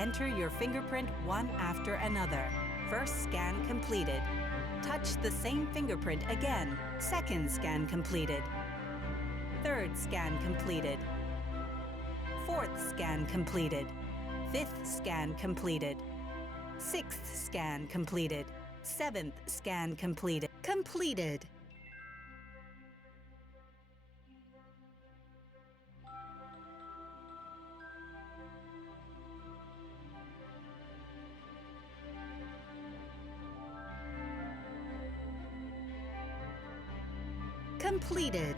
Enter your fingerprint one after another. First scan completed. Touch the same fingerprint again. Second scan completed. Third scan completed. Fourth scan completed. Fifth scan completed. Sixth scan completed. Seventh scan completed. Completed. Completed.